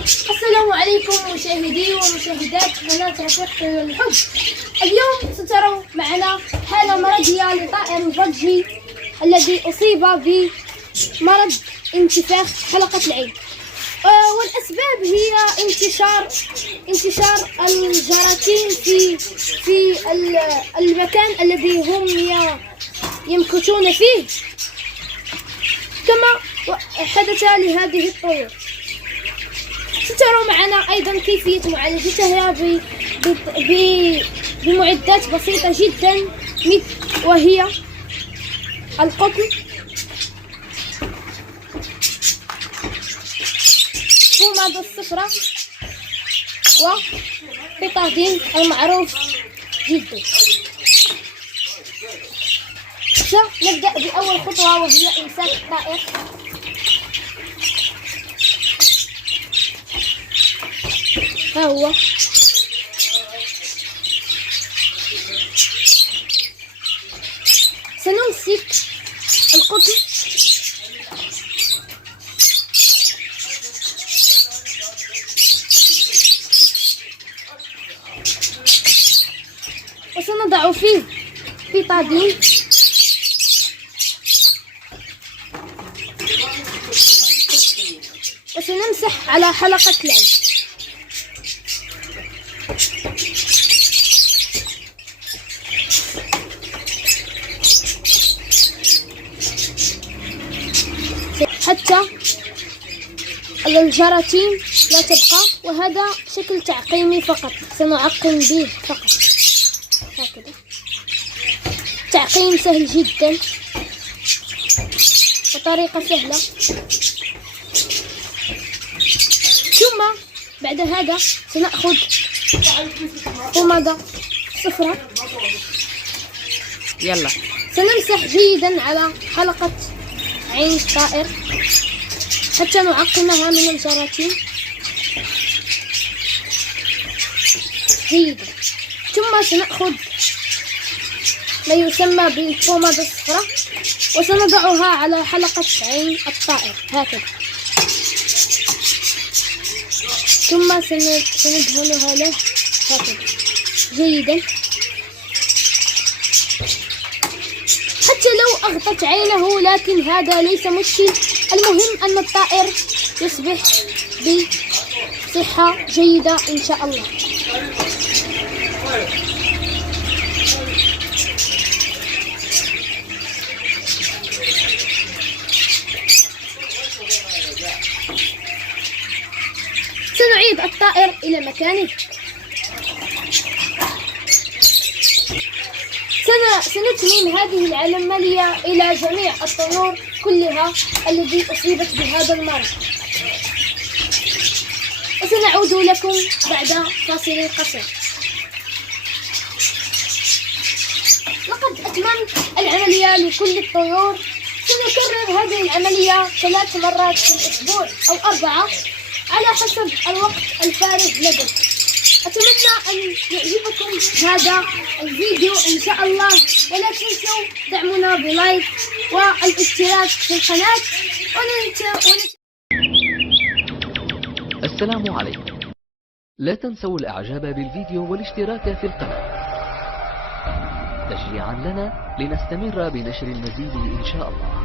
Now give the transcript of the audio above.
السلام عليكم مشاهدي ومشاهدات قناة رفيق الحب. اليوم ستروا معنا حالة مرضية لطائر البجي الذي أصيب بمرض انتفاخ حلقة العين، والأسباب هي انتشار الجراثيم في المكان الذي هم يمكثون فيه، كما حدث لهذه الطيور. ستروا معنا أيضا كيفية معالجتها بمعدات بسيطة جدا، وهي القطن، البومادة الصفراء، وبيتادين المعروف جدا. سنبدأ بأول خطوة وهي إمساك الطائر. ها هو سنمسك القطن وسنضع فيه بيتادين وسنمسح على حلقة العين. حتى الجراثيم لا تبقى، وهذا شكل تعقيمي فقط، سنعقم به فقط هكذا. تعقيم سهل جدا وطريقة سهلة. ثم بعد هذا سنأخذ بومادة صفراء، يلا سنمسح جيدا على حلقة عين الطائر حتى نعقمها من الجراثيم جيدا. ثم سنأخذ ما يسمى بالبومادة الصفراء وسنضعها على حلقة عين الطائر هكذا، ثم سندهنها له هكذا جيدا حتى لو أغطت عينه، لكن هذا ليس مشكل. المهم أن الطائر يصبح بصحة جيدة إن شاء الله. سنعيد الطائر إلى مكانه. سنتمم هذه العملية إلى جميع الطيور كلها التي أصيبت بهذا المرض، وسنعود لكم بعد فاصل قصير. لقد أتممت العملية لكل الطيور. سنكرر هذه العملية 3 مرات في الأسبوع أو 4 على حسب الوقت الفارغ لديك. أتمنى أن يعجبكم هذا الفيديو إن شاء الله، ولا تنسوا دعمنا بلايك والاشتراك في القناة. السلام عليكم. لا تنسوا الإعجاب بالفيديو والاشتراك في القناة تشجيعا لنا لنستمر بنشر المزيد إن شاء الله.